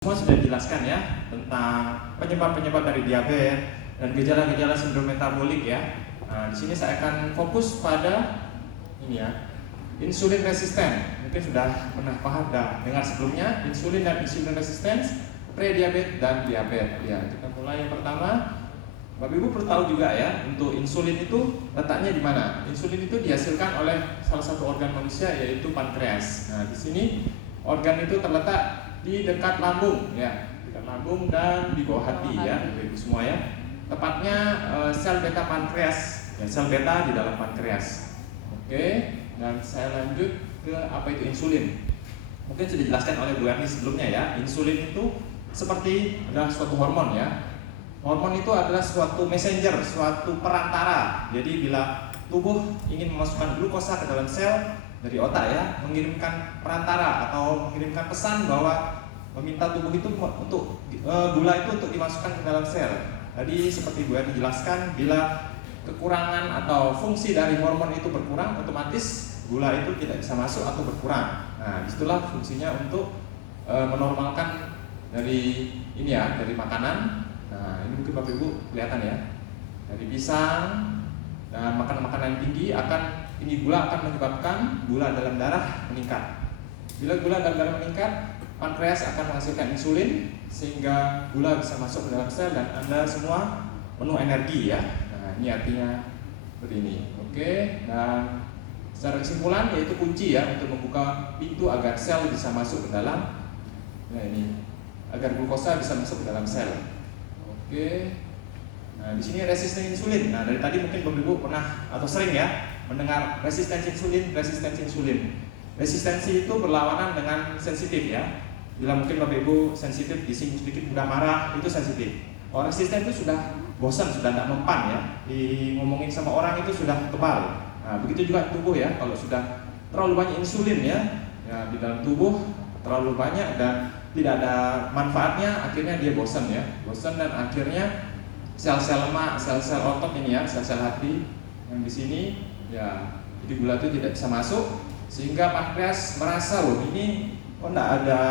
Semua sudah dijelaskan ya tentang penyebab-penyebab dari diabetes dan gejala-gejala sindrom metabolik ya. Nah, di sini saya akan fokus pada ini ya, insulin resisten. Mungkin sudah pernah paham dengar sebelumnya insulin dan insulin resistance, prediabetes dan diabetes. Ya, kita mulai yang pertama. Bapak Ibu perlu tahu juga ya, untuk insulin itu letaknya di mana? Insulin itu dihasilkan oleh salah satu organ manusia yaitu pankreas. Nah, di sini organ itu terletak di dekat lambung ya, dekat lambung dan di bawah hati ya, Ibu semua ya. Tepatnya sel beta pankreas, ya, sel beta di dalam pankreas. Oke, dan saya lanjut ke apa itu insulin. Mungkin sudah dijelaskan oleh Bu Erni sebelumnya ya. Insulin itu seperti adalah suatu hormon ya. Hormon itu adalah suatu messenger, suatu perantara. Jadi bila tubuh ingin memasukkan glukosa ke dalam sel dari otak ya, mengirimkan perantara atau mengirimkan pesan bahwa meminta tubuh itu untuk gula itu untuk dimasukkan ke dalam sel. Tadi seperti Bu Erni jelaskan, bila kekurangan atau fungsi dari hormon itu berkurang, otomatis gula itu tidak bisa masuk atau berkurang. Nah, disitulah fungsinya untuk menormalkan dari ini ya, dari makanan. Nah, ini mungkin Bapak Ibu kelihatan ya. Dari pisang dan makanan-makanan tinggi akan tinggi gula akan menyebabkan gula dalam darah meningkat. Bila gula dalam darah meningkat, pankreas akan menghasilkan insulin sehingga gula bisa masuk ke dalam sel dan Anda semua penuh energi ya. Nah, ini artinya seperti ini. Oke, dan secara kesimpulan yaitu kunci ya untuk membuka pintu agar sel bisa masuk ke dalam. Nah, ini agar glukosa bisa masuk ke dalam sel. Oke. Nah, di sini resistensi insulin. Nah, dari tadi mungkin Bapak Ibu pernah atau sering ya mendengar resistensi insulin, resistensi insulin. Resistensi itu berlawanan dengan sensitif ya. Bila mungkin Bapak Ibu sensitif, disinggung sedikit mudah marah, itu sensitif. Orang resisten itu sudah bosan, sudah tidak mempan ya. Ngomongin sama orang itu sudah kebal. Nah, begitu juga tubuh ya, kalau sudah terlalu banyak insulin ya di dalam tubuh terlalu banyak dan tidak ada manfaatnya, akhirnya dia bosan ya, bosan dan akhirnya sel-sel lemak, sel-sel otot ini ya, sel-sel hati yang di sini ya, jadi gula itu tidak bisa masuk sehingga pankreas merasa loh ini kok enggak ada,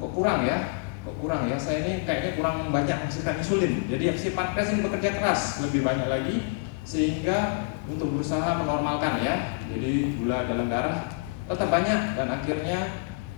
kok kurang ya, saya ini kayaknya kurang banyak menghasilkan insulin. Jadi si pankreas ini bekerja keras lebih banyak lagi sehingga untuk berusaha menormalkan ya, jadi gula dalam darah tetap banyak dan akhirnya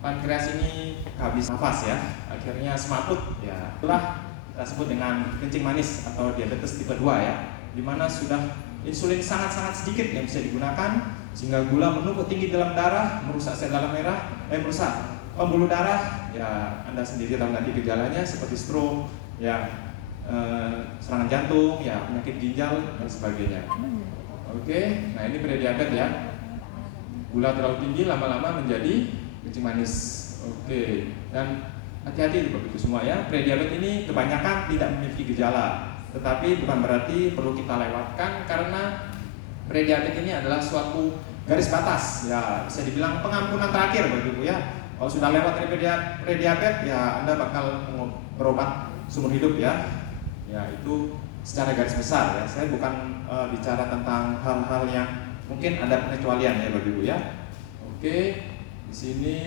pankreas ini habis nafas ya, akhirnya semaput ya. Itulah kita sebut dengan kencing manis atau diabetes tipe 2 ya, dimana sudah insulin sangat-sangat sedikit yang bisa digunakan sehingga gula menumpuk tinggi dalam darah, merusak sel darah merah, merusak pembuluh darah ya. Anda sendiri tahu nanti gejalanya seperti stroke ya, serangan jantung ya, penyakit ginjal dan sebagainya. Oke, nah ini prediabetes ya, gula terlalu tinggi lama-lama menjadi kencing manis. Oke, dan hati-hati Bapak Ibu semua ya, prediabetes ini kebanyakan tidak memiliki gejala, tetapi bukan berarti perlu kita lewatkan karena prediabetes ini adalah suatu garis batas ya, bisa dibilang pengampunan terakhir Bapak Ibu ya. Kalau sudah lewat prediabetes ya Anda bakal berobat seumur hidup ya. Ya itu secara garis besar ya. Saya bukan bicara tentang hal-hal yang mungkin ada pengecualian ya Bapak Ibu ya. Oke. Di sini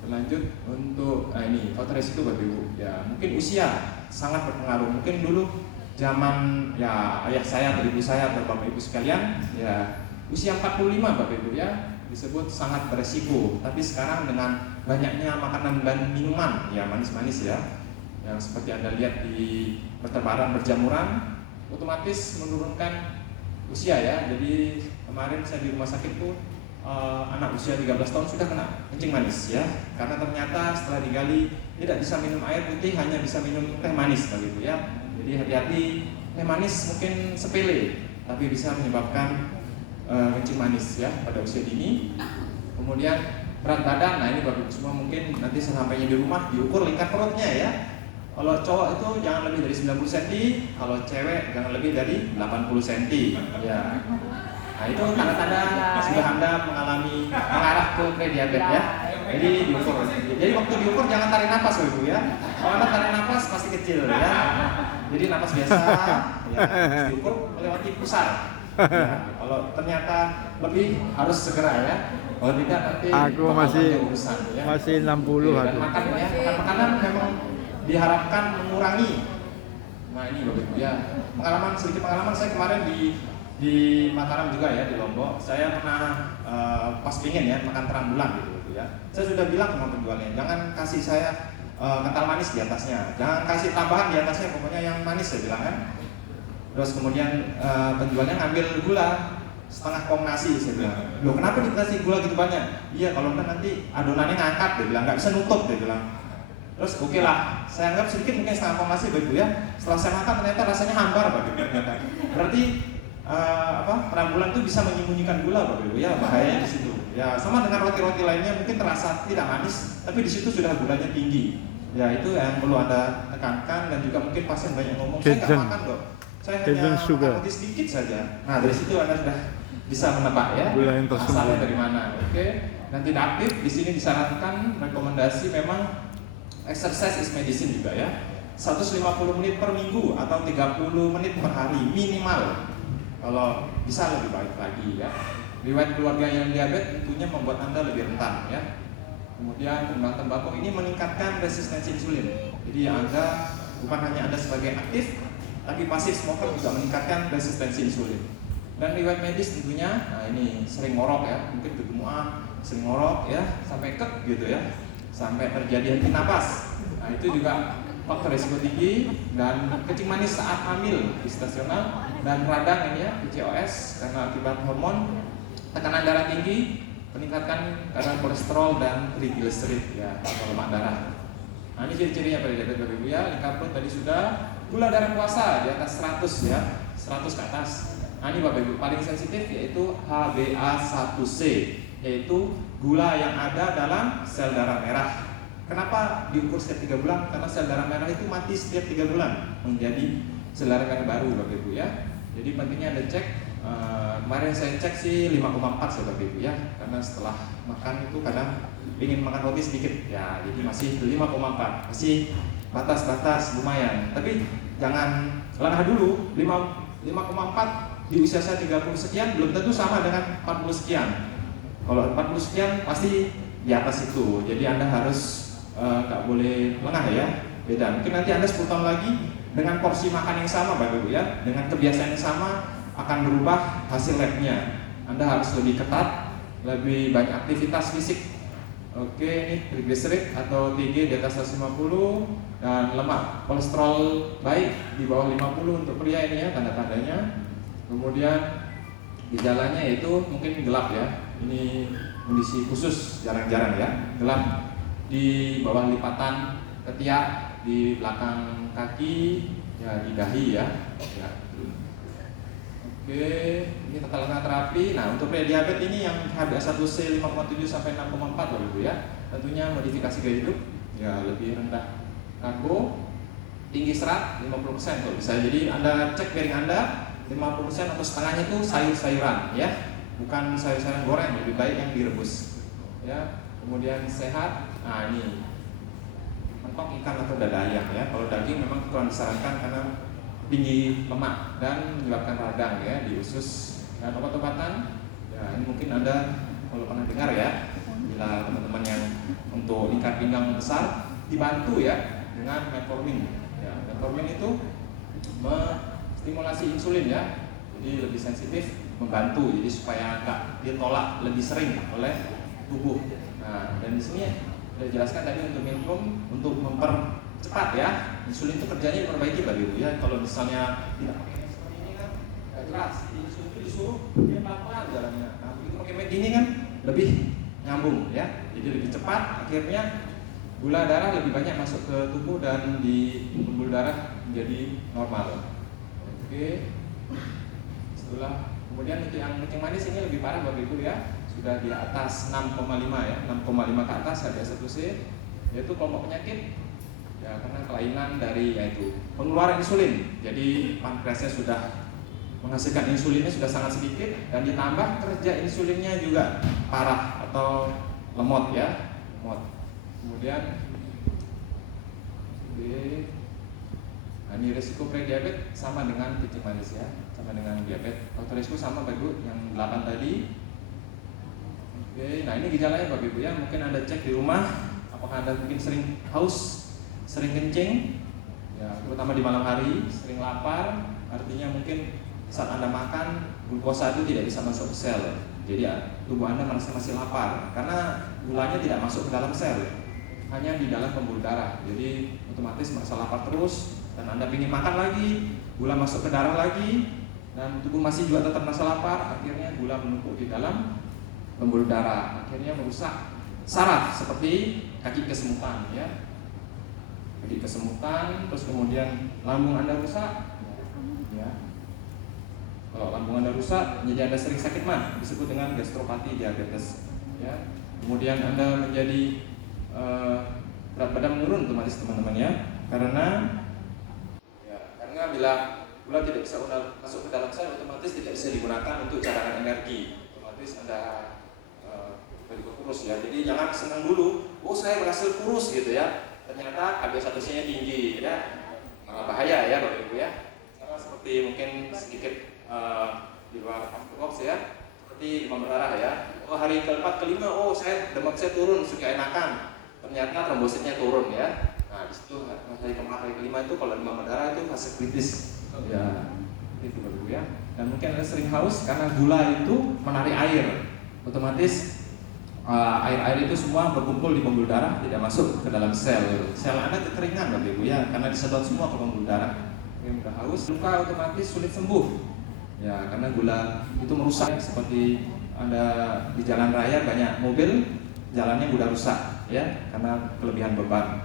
berlanjut untuk ini faktor risiko Bapak Ibu ya, mungkin usia sangat berpengaruh. Mungkin dulu zaman ya ayah saya atau ibu saya atau Bapak Ibu sekalian ya usia 45 Bapak Ibu ya disebut sangat beresiko. Tapi sekarang dengan banyaknya makanan dan minuman ya manis-manis ya yang seperti Anda lihat di bertebaran berjamuran, otomatis menurunkan usia ya. Jadi kemarin saya di rumah sakit tuh anak usia 13 tahun sudah kena kencing manis ya, karena ternyata setelah digali tidak bisa minum air putih, hanya bisa minum teh manis begitu ya. Jadi hati-hati, teh manis mungkin sepele tapi bisa menyebabkan kencing manis ya pada usia dini. Kemudian berat badan, nah ini Bapak Ibu semua mungkin nanti sesampainya di rumah diukur lingkar perutnya ya. Kalau cowok itu jangan lebih dari 90 cm, kalau cewek jangan lebih dari 80 cm ya. Nah itu tanda-tanda sudah Anda mengalami mengarah ke prediabetes ya. Jadi diukur. Jadi waktu diukur jangan tarik nafas Ibu ya. Kalau Anda tarik nafas pasti kecil ya. Jadi nafas biasa ya, diukur melewati pusar. Ya, kalau ternyata lebih harus segera ya. Kalau tidak nanti Aku bakal masih banyak urusan ya. masih 60 Oke, dan aku. makan ya, makan makanan memang diharapkan mengurangi. Nah ini Bapak Ibu ya, sedikit pengalaman saya kemarin di Mataram juga ya, di Lombok. Saya pernah pas pingin ya makan terang bulan gitu ya. Saya sudah bilang sama penjualnya, jangan kasih saya kental manis di atasnya, jangan kasih tambahan di atasnya, pokoknya yang manis saya bilang kan. Terus kemudian penjualnya ngambil gula setengah kong nasi, saya bilang, loh kenapa dikasih gula gitu banyak? Iya kalau enggak nanti adonannya ngangkat, dia bilang, nggak bisa nutup, dia bilang. Terus oke lah, saya anggap sedikit mungkin setengah kong nasi Bapak Ibu ya. Setelah saya makan ternyata rasanya hambar Bapak Ibu ternyata. Berarti terang bulan itu bisa menyembunyikan gula Bapak Ibu ya, bahayanya di situ. Ya sama dengan roti-roti lainnya mungkin terasa tidak manis, tapi di situ sudah gulanya tinggi. Ya itu yang perlu Anda tekankan, dan juga mungkin pasien banyak ngomong, saya nggak makan dok, saya hanya makan roti sedikit saja. Nah dari situ Anda sudah bisa menebak ya asalnya dari mana. Oke, dan tidak aktif di sini disarankan rekomendasi memang exercise is medicine juga ya. 150 menit per minggu atau 30 menit per hari minimal. Kalau bisa lebih baik lagi ya. Riwayat keluarga yang diabetes tentunya membuat Anda lebih rentan ya. Kemudian penggunaan tembakau ini meningkatkan resistensi insulin. Jadi Anda bukan hanya Anda sebagai aktif, tapi pasif smoker juga meningkatkan resistensi insulin. Dan riwayat medis tentunya, nah ini sering ngorok ya, mungkin kegemukan, sering ngorok ya, sampai kek gitu ya, sampai terjadi henti napas. Nah itu juga faktor risiko tinggi. Dan kencing manis saat hamil gestasional, dan radang ini ya, PCOS karena akibat hormon, tekanan darah tinggi, meningkatkan kadar kolesterol dan trigliserid ya, atau lemak darah. Nah ini ciri-cirinya pada diabetes Bapak Ibu ya. Lingkar perut tadi sudah, gula darah puasa di atas 100 ya, 100 ke atas. Nah ini Bapak Ibu paling sensitif yaitu HbA1c, yaitu gula yang ada dalam sel darah merah. Kenapa diukur setiap 3 bulan? Karena sel darah merah itu mati setiap 3 bulan menjadi sel darah merah baru Bapak Ibu ya. Jadi pentingnya Anda cek. Kemarin saya cek sih 5,4 Bapak Ibu ya, karena setelah makan itu kadang ingin makan roti sedikit ya, jadi masih 5,4, masih batas-batas lumayan. Tapi jangan lengah dulu. 5,4 di usia saya 30 sekian belum tentu sama dengan 40 sekian. Kalau 40 sekian pasti di atas itu. Jadi Anda harus nggak boleh lengah ya. Beda. Mungkin nanti Anda 10 tahun lagi dengan porsi makan yang sama Bapak Ibu ya, dengan kebiasaan yang sama, akan berubah hasil labnya. Anda harus lebih ketat, lebih banyak aktivitas fisik. Oke, ini triglycerid atau TG di atas 150, dan lemak kolesterol baik di bawah 50 untuk pria ini ya, tanda-tandanya. Kemudian gejalanya yaitu mungkin gelap ya. Ini kondisi khusus, jarang-jarang ya. Gelap di bawah lipatan ketiak, di belakang kaki, ya di dahi ya. Oke, ini tata letak terapi. Nah, untuk prediabetes ini yang HbA1c 5,7 sampai 6,4 Bapak Ibu ya. Tentunya modifikasi gaya hidup, ya lebih rendah karbo, tinggi serat 50% kalau bisa. Jadi Anda cek piring Anda 50% atau setengahnya itu sayur-sayuran ya. Bukan sayur-sayuran goreng, lebih baik yang direbus. Ya. Kemudian sehat. Nah, ini mentok ikan atau dada ayam ya. Kalau daging memang kurang disarankan karena tinggi lemak dan menyebabkan radang ya di usus. Dan obat-obatan ya, ini mungkin Anda kalau pernah dengar ya, bila teman-teman yang untuk lingkar pinggang besar dibantu ya dengan metformin ya. Metformin itu menstimulasi insulin ya, jadi lebih sensitif, membantu jadi supaya nggak ditolak lebih sering oleh tubuh. Nah, dan di sini sudah jelaskan tadi untuk minum untuk mempercepat ya, insulin itu kerjanya diperbaiki Bapak Ibu ya. Kalau misalnya tidak pakai seperti ini kan keras, insulin itu disuruh dia pelan-pelan jalannya. Nah, begitu pakai med ini kan lebih nyambung ya, jadi lebih cepat, akhirnya gula darah lebih banyak masuk ke tubuh dan di pembuluh darah menjadi normal. Oke, setelah kemudian untuk yang kencing manis ini lebih parah Bapak Ibu ya, sudah di atas 6,5 ya, 6,5 ke atas HbA1c, yaitu kelompok penyakit ya, karena kelainan dari yaitu pengeluaran insulin. Jadi pankreasnya sudah menghasilkan insulinnya sudah sangat sedikit, dan ditambah kerja insulinnya juga parah atau lemot ya, lemot. Kemudian Nah, ini resiko prediabetes sama dengan kencing manis ya, sama dengan diabetes. Faktor resiko sama Bapak Ibu yang 8 tadi. Oke, nah ini gejalanya Bapak Ibu ya, mungkin Anda cek di rumah, apakah Anda mungkin sering haus, sering kencing, ya terutama di malam hari, sering lapar, artinya mungkin saat Anda makan glukosa itu tidak bisa masuk ke sel. Jadi tubuh Anda merasa masih lapar karena gulanya tidak masuk ke dalam sel, hanya di dalam pembuluh darah. Jadi otomatis merasa lapar terus dan Anda ingin makan lagi, gula masuk ke darah lagi dan tubuh masih juga tetap merasa lapar, akhirnya gula menumpuk di dalam pembuluh darah, akhirnya merusak saraf seperti kaki kesemutan ya. Kaki kesemutan, terus kemudian lambung Anda rusak ya. Kalau lambung Anda rusak, jadi Anda sering sakit mah, disebut dengan gastropati diabetes ya. Kemudian Anda menjadi berat badan menurun otomatis teman-teman ya. Karena bila gula tidak bisa masuk ke dalam sel, otomatis tidak bisa digunakan untuk cadangan energi. Otomatis Anda kurus ya. Jadi jangan senang dulu, oh saya berhasil kurus gitu ya. Ternyata HbA1c-nya tinggi ya. Malah bahaya ya Bapak Ibu ya. Karena seperti mungkin sedikit di luar box ya, seperti demam berdarah ya. Oh hari keempat kelima, oh demam saya turun, suka enakan. Ternyata trombositnya turun ya. Nah di situ hari keempat hari kelima itu kalau demam berdarah itu fase kritis ya. Itu Bapak Ibu ya. Dan mungkin Anda sering haus karena gula itu menarik air. Otomatis air-air itu semua berkumpul di pembuluh darah, tidak masuk ke dalam sel. Sel Anda kekeringan Bapak Ibu ya, karena disedot semua ke pembuluh darah. Yang sudah haus, luka otomatis sulit sembuh. Ya, karena gula itu merusak seperti Anda di jalan raya banyak mobil, jalannya mudah rusak ya, karena kelebihan beban.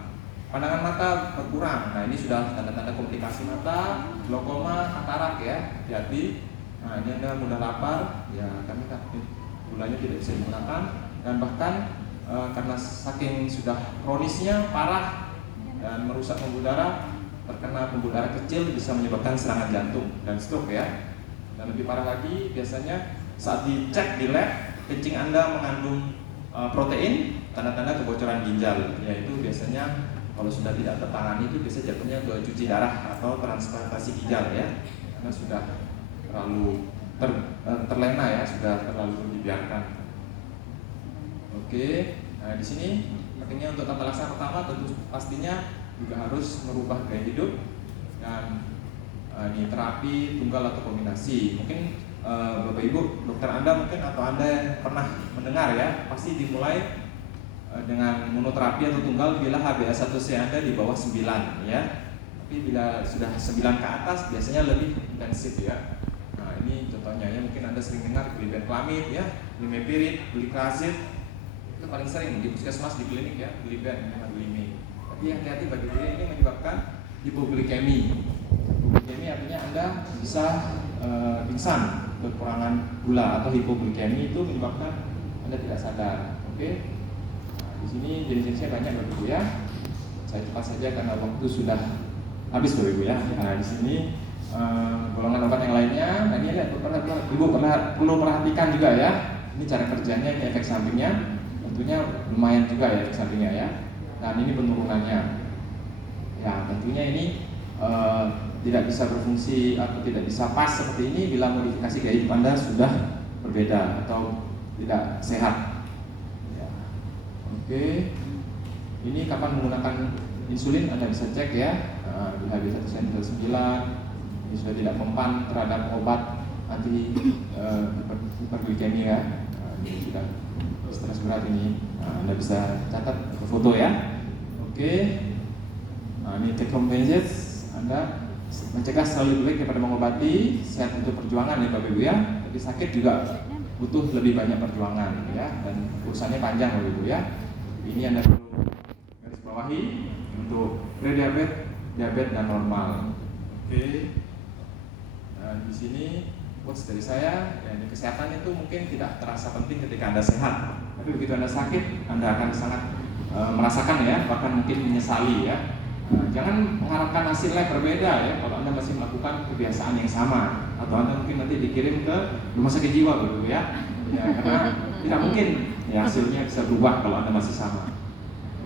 Pandangan mata berkurang. Nah, ini sudah tanda-tanda komplikasi mata, glaukoma, katarak ya. Hati-hati. Nah, ini Anda mudah lapar ya, karena gulanya tidak bisa digunakan. Dan bahkan karena saking sudah kronisnya parah dan merusak pembuluh darah, terkena pembuluh darah kecil bisa menyebabkan serangan jantung dan stroke ya. Dan lebih parah lagi biasanya saat dicek di lab kencing Anda mengandung protein, tanda-tanda kebocoran ginjal, yaitu biasanya kalau sudah tidak tertangani itu bisa jatuhnya ke cuci darah atau transplantasi ginjal ya, karena sudah terlalu terlena ya, sudah terlalu dibiarkan. Oke, nah di sini pentingnya untuk tata laksana pertama tentu pastinya juga harus merubah gaya hidup dan ini terapi tunggal atau kombinasi. Mungkin Bapak Ibu dokter Anda mungkin atau Anda yang pernah mendengar ya, pasti dimulai dengan monoterapi atau tunggal bila HbA1c Anda di bawah 9 ya. Tapi bila sudah 9 ke atas biasanya lebih intensif ya. Nah ini contohnya ya, mungkin Anda sering dengar glibenclamid ya, glimepirid, glikrazid, itu paling sering di puskesmas, di klinik ya, glibenclamid. Tapi hati-hati bagi dia ini menyebabkan hipoglikemi. Hipoglikemi artinya Anda bisa pingsan, kekurangan gula atau hipoglikemi itu menyebabkan Anda tidak sadar. Oke. Nah, di sini jenis-jenisnya banyak Bapak Ibu ya. Saya cepat saja karena waktu sudah habis Bapak Ibu ya. Nah, di sini golongan obat yang lainnya. Nah, ini Ibu perlu perhatikan juga ya. Ini cara kerjanya, ini efek sampingnya. Tentunya lumayan juga ya efek sampingnya ya. Dan ini penurunannya. Ya, tentunya ini tidak bisa berfungsi atau tidak bisa pas seperti ini bila modifikasi gaya hidup Anda sudah berbeda atau tidak sehat. Ya. Oke, ini kapan menggunakan insulin Anda bisa cek ya. Bila HbA1c 9, ini sudah tidak mempan terhadap obat anti hiperglikemi ya. Ini sudah stres berat ini. Anda bisa catat ke foto ya. Oke. Nah, ini take home message Anda mencegah selalu baik daripada mengobati, sehat untuk perjuangan ya Bapak Ibu ya. Jadi sakit juga butuh lebih banyak perjuangan ya, dan urusannya panjang Bapak Ibu ya. Ini Anda perlu garis bawahi untuk prediabetes, diabetes dan normal. Oke. Dan di sini quotes dari saya, ya, ini kesehatan itu mungkin tidak terasa penting ketika Anda sehat, tapi begitu Anda sakit, Anda akan sangat merasakan ya, bahkan mungkin menyesali ya. Jangan mengharapkan hasilnya berbeda ya kalau Anda masih melakukan kebiasaan yang sama, atau Anda mungkin nanti dikirim ke rumah sakit jiwa begitu ya. Karena tidak mungkin ya hasilnya bisa berubah kalau Anda masih sama.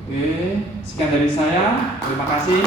Oke, sekian dari saya. Terima kasih.